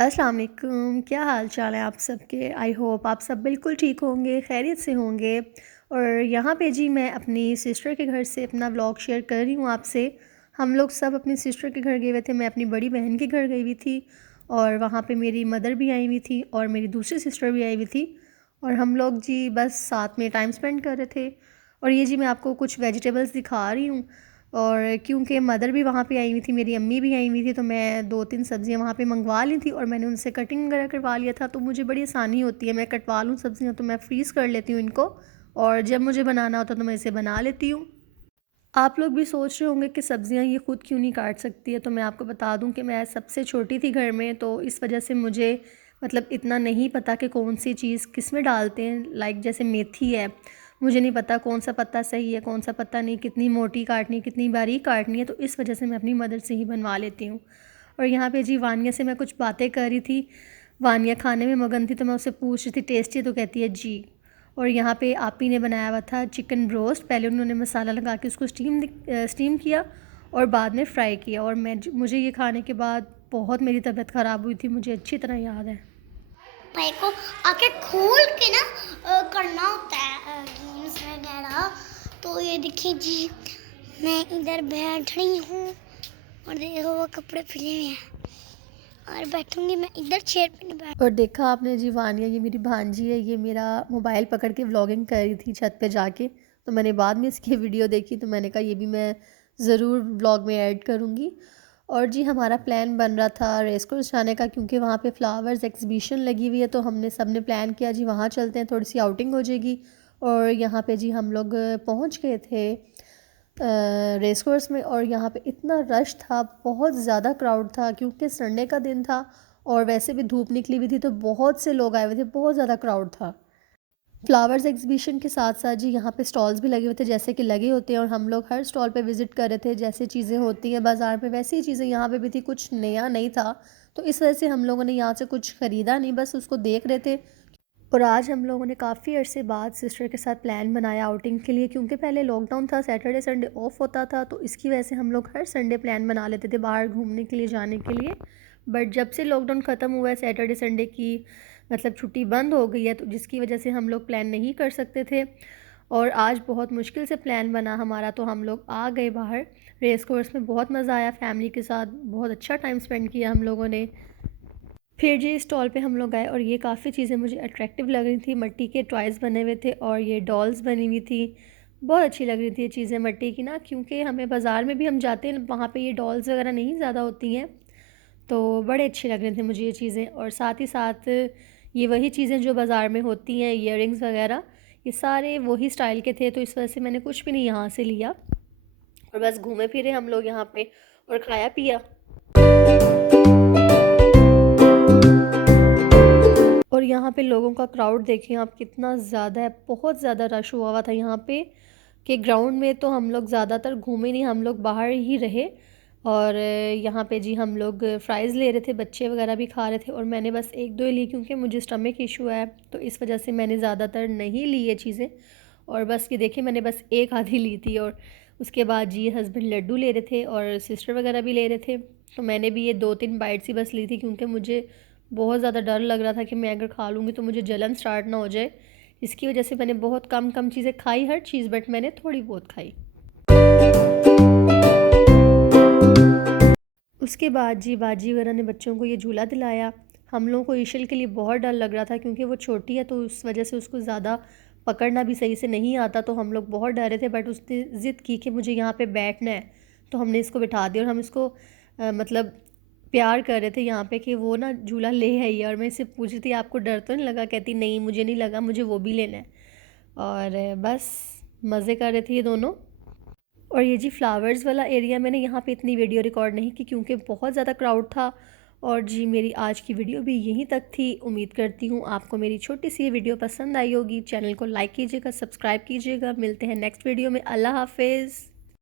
अस्सलाम वालेकुम, क्या हाल चाल है आप सबके। आई होप आप सब बिल्कुल ठीक होंगे, खैरियत से होंगे। और यहाँ पे जी मैं अपनी सिस्टर के घर से अपना व्लॉग शेयर कर रही हूँ आपसे। हम लोग सब अपनी सिस्टर के घर गए हुए थे। मैं अपनी बड़ी बहन के घर गई हुई थी और वहाँ पे मेरी मदर भी आई हुई थी और मेरी दूसरी सिस्टर भी आई हुई थी। और हम लोग जी बस साथ में टाइम स्पेंड कर रहे थे। और ये जी मैं आपको कुछ वेजिटेबल्स दिखा रही हूँ। और क्योंकि मदर भी वहाँ पे आई हुई थी, मेरी अम्मी भी आई हुई थी, तो मैं 2-3 सब्ज़ियाँ वहाँ पे मंगवा ली थी और मैंने उनसे कटिंग वगैरह करवा लिया था। तो मुझे बड़ी आसानी होती है, मैं कटवा लूँ सब्ज़ियाँ तो मैं फ्रीज़ कर लेती हूँ इनको, और जब मुझे बनाना होता है तो मैं इसे बना लेती हूँ। आप लोग भी सोच रहे होंगे कि सब्ज़ियाँ ये खुद क्यों नहीं काट सकती है, तो मैं आपको बता दूँ कि मैं सबसे छोटी थी घर में, तो इस वजह से मुझे मतलब इतना नहीं पता कि कौन-सी चीज़ किस में डालते हैं। लाइक जैसे मेथी है, मुझे नहीं पता कौन-सा पत्ता सही है, कौन-सा पत्ता नहीं, कितनी मोटी काटनी है, कितनी बारीक काटनी है, तो इस वजह से मैं अपनी मदर से ही बनवा लेती हूँ। और यहाँ पे जी वानिया से मैं कुछ बातें कर रही थी। वानिया खाने में मगन थी, तो मैं उससे पूछ रही थी टेस्टी है, तो कहती है जी। और यहाँ पे आपी ने बनाया हुआ था चिकन रोस्ट। पहले उन्होंने मसाला लगा के उसको स्टीम किया और बाद में फ्राई किया। और मुझे ये खाने के बाद बहुत मेरी तबीयत ख़राब हुई थी, मुझे अच्छी तरह याद है। भाई को आके खोल के ना करना होता है गेम्स वगैरह। तो ये देखिए जी, मैं इधर बैठ रही हूँ और देखो वो कपड़े फैले हुए हैं और बैठूंगी मैं इधर चेयर पे नहीं बैठ। और देखा आपने जी वानिया, ये मेरी भांजी है, ये मेरा मोबाइल पकड़ के व्लॉगिंग कर रही थी छत पे जाके। तो मैंने बाद में इसकी वीडियो देखी, तो मैंने कहा ये भी मैं ज़रूर व्लॉग में ऐड करूँगी। और जी हमारा प्लान बन रहा था रेस कोर्स जाने का, क्योंकि वहाँ पे फ्लावर्स एग्जीबिशन लगी हुई है, तो हमने सब ने प्लान किया जी वहाँ चलते हैं, थोड़ी सी आउटिंग हो जाएगी। और यहाँ पे जी हम लोग पहुँच गए थे रेस कोर्स में। और यहाँ पे इतना रश था, बहुत ज़्यादा क्राउड था, क्योंकि संडे का दिन था और वैसे भी धूप निकली हुई थी, तो बहुत से लोग आए हुए थे, बहुत ज़्यादा क्राउड था। फ्लावर्स एग्जीबिशन के साथ साथ जी यहाँ पे स्टॉल्स भी लगे हुए थे, जैसे कि लगे होते हैं, और हम लोग हर स्टॉल पे विज़िट कर रहे थे। जैसे चीज़ें होती हैं बाज़ार में, वैसी ही चीज़ें यहाँ पे भी थी, कुछ नया नहीं था। तो इस वजह से हम लोगों ने यहाँ से कुछ ख़रीदा नहीं, बस उसको देख रहे थे। और आज हम लोगों ने काफ़ी अरसे बाद सिस्टर के साथ प्लान बनाया आउटिंग के लिए, क्योंकि पहले लॉकडाउन था, सैटरडे संडे ऑफ होता था, तो इसकी वजह से हम लोग हर संडे प्लान बना लेते थे बाहर घूमने के लिए जाने के लिए। बट जब से लॉकडाउन ख़त्म हुआ है, सैटरडे संडे की मतलब छुट्टी बंद हो गई है, तो जिसकी वजह से हम लोग प्लान नहीं कर सकते थे। और आज बहुत मुश्किल से प्लान बना हमारा, तो हम लोग आ गए बाहर। रेस कोर्स में बहुत मज़ा आया, फैमिली के साथ बहुत अच्छा टाइम स्पेंड किया हम लोगों ने। फिर जी स्टॉल पे हम लोग गए और ये काफ़ी चीज़ें मुझे अट्रैक्टिव लग रही थी। मिट्टी के टॉयज़ बने हुए थे और ये डॉल्स बनी हुई थी। बहुत अच्छी लग रही थी ये चीज़ें मिट्टी की ना, क्योंकि हमें बाज़ार में भी हम जाते हैं, वहाँ पे ये डॉल्स वगैरह नहीं ज़्यादा होती हैं। तो बड़े अच्छे लग रहे थे मुझे ये चीज़ें। और साथ ही साथ ये वही चीज़ें जो बाज़ार में होती हैं, ईयरिंग्स वगैरह, ये सारे वही स्टाइल के थे, तो इस वजह से मैंने कुछ भी नहीं यहाँ से लिया और बस घूमे फिरे हम लोग यहाँ पे और खाया पिया। और यहाँ पे लोगों का क्राउड देखें आप कितना ज़्यादा है, बहुत ज़्यादा रश हुआ हुआ था यहाँ पे। कि ग्राउंड में तो हम लोग ज़्यादातर घूमे नहीं, हम लोग बाहर ही रहे। और यहाँ पे जी हम लोग फ्राइज़ ले रहे थे, बच्चे वगैरह भी खा रहे थे, और मैंने बस एक दो ही ली, क्योंकि मुझे स्टमक इशू है, तो इस वजह से मैंने ज़्यादातर नहीं ली ये चीज़ें। और बस ये देखिए मैंने बस एक आधी ली थी। और उसके बाद जी हस्बैंड लड्डू ले रहे थे और सिस्टर वगैरह भी ले रहे थे, तो मैंने भी ये 2-3 बाइट्स ही बस ली थी, क्योंकि मुझे बहुत ज़्यादा डर लग रहा था कि मैं अगर खा लूँगी तो मुझे जलन स्टार्ट ना हो जाए। इसकी वजह से मैंने बहुत कम कम चीज़ें खाई, हर चीज़, बट मैंने थोड़ी बहुत खाई। उसके बाद जी बाजी वगैरह ने बच्चों को ये झूला दिलाया। हम लोगों को ईशल के लिए बहुत डर लग रहा था, क्योंकि वो छोटी है, तो उस वजह से उसको ज़्यादा पकड़ना भी सही से नहीं आता, तो हम लोग बहुत डरे थे। बट उसने ज़िद की कि मुझे यहाँ पे बैठना है, तो हमने इसको बिठा दिया। और हम इसको मतलब प्यार कर रहे थे यहाँ पे कि वो ना झूला ले आई है। और मैं इससे पूछ रही थी आपको डर तो नहीं लगा, कहती नहीं मुझे नहीं लगा, मुझे वो भी लेना है। और बस मज़े कर रहे थे ये दोनों। और ये जी फ्लावर्स वाला एरिया मैंने यहाँ पे इतनी वीडियो रिकॉर्ड नहीं की, क्योंकि बहुत ज़्यादा क्राउड था। और जी मेरी आज की वीडियो भी यहीं तक थी। उम्मीद करती हूँ आपको मेरी छोटी सी ये वीडियो पसंद आई होगी। चैनल को लाइक कीजिएगा, सब्सक्राइब कीजिएगा। मिलते हैं नेक्स्ट वीडियो में। अल्लाह हाफिज़।